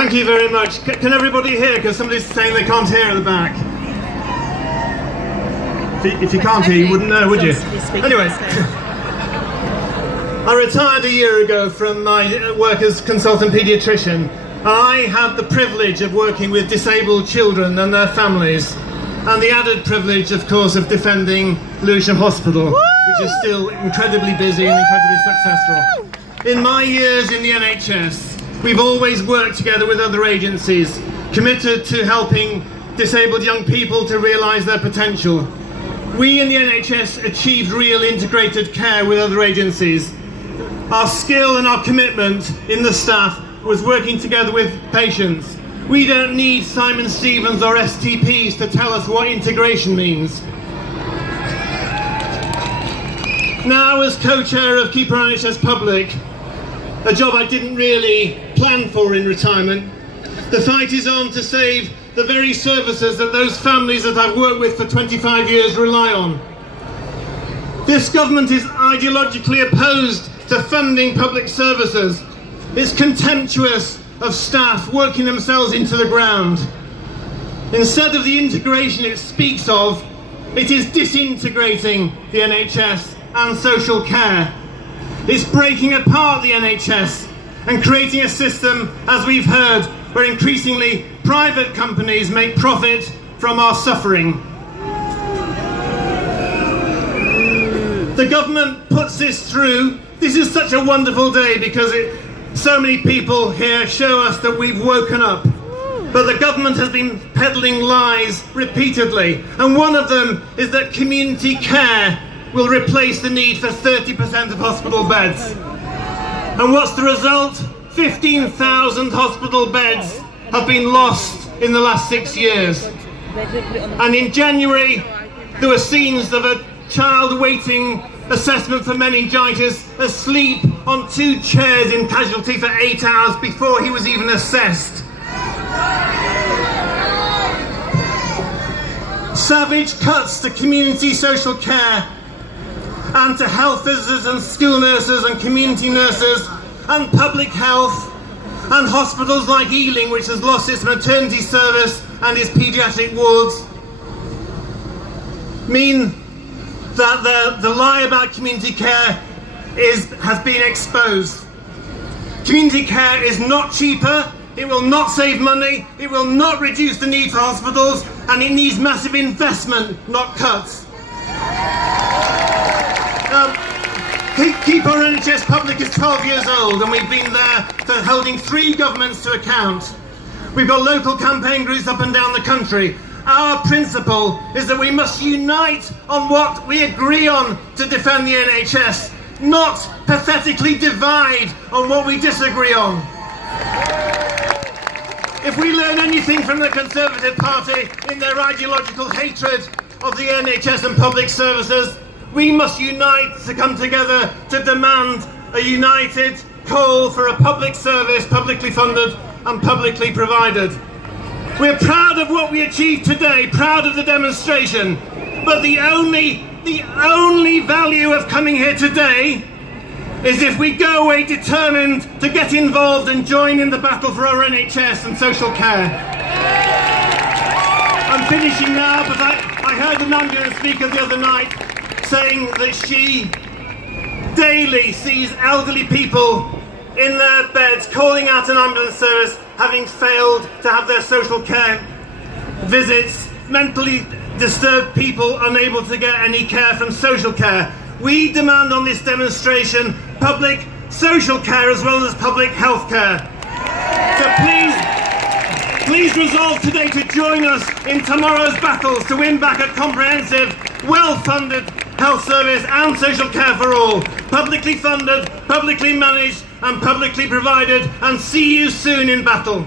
Thank you very much. Can everybody hear? Because somebody's saying they can't hear at the back. If you can't hear, you wouldn't know, would you? Anyway, I retired a year ago from my work as consultant paediatrician. I had the privilege of working with disabled children and their families, and the added privilege, of course, of defending Lewisham Hospital, which is still incredibly busy and incredibly successful. In my years in the NHS, we've always worked together with other agencies, committed to helping disabled young people to realise their potential. We in the NHS achieved real integrated care with other agencies. Our skill and our commitment in the staff was working together with patients. We don't need Simon Stevens or STPs to tell us what integration means. Now, as co-chair of Keep Our NHS Public, a job I didn't really plan for in retirement, the fight is on to save the very services that those families that I've worked with for 25 years rely on. This government is ideologically opposed to funding public services. It's contemptuous of staff working themselves into the ground. Instead of the integration it speaks of, it is disintegrating the NHS and social care. It's breaking apart the NHS and creating a system, as we've heard, where increasingly private companies make profit from our suffering. The government puts this through. This is such a wonderful day because so many people here show us that we've woken up. But the government has been peddling lies repeatedly, and one of them is that community care will replace the need for 30% of hospital beds. And what's the result? 15,000 hospital beds have been lost in the last 6 years. And in January, there were scenes of a child waiting assessment for meningitis, asleep on 2 chairs in casualty for 8 hours before he was even assessed. Savage cuts to community social care and to health visitors and school nurses and community nurses and public health and hospitals like Ealing, which has lost its maternity service and its paediatric wards, mean that the lie about community care has been exposed. Community care is not cheaper, it will not save money, it will not reduce the need for hospitals, and it needs massive investment, not cuts. Keep Our NHS Public is 12 years old, and we've been there for holding 3 governments to account. We've got local campaign groups up and down the country. Our principle is that we must unite on what we agree on to defend the NHS, not pathetically divide on what we disagree on. If we learn anything from the Conservative Party in their ideological hatred of the NHS and public services, we must unite to come together to demand a united call for a public service, publicly funded and publicly provided. We're proud of what we achieved today, proud of the demonstration, but the only value of coming here today is if we go away determined to get involved and join in the battle for our NHS and social care. I'm finishing now, but I heard an ambulance speaker the other night saying that she daily sees elderly people in their beds calling out an ambulance service having failed to have their social care visits, mentally disturbed people unable to get any care from social care. We demand on this demonstration public social care as well as public health care. So please resolve today to join us in tomorrow's battles to win back a comprehensive, well-funded health service and social care for all, publicly funded, publicly managed and publicly provided, and see you soon in battle.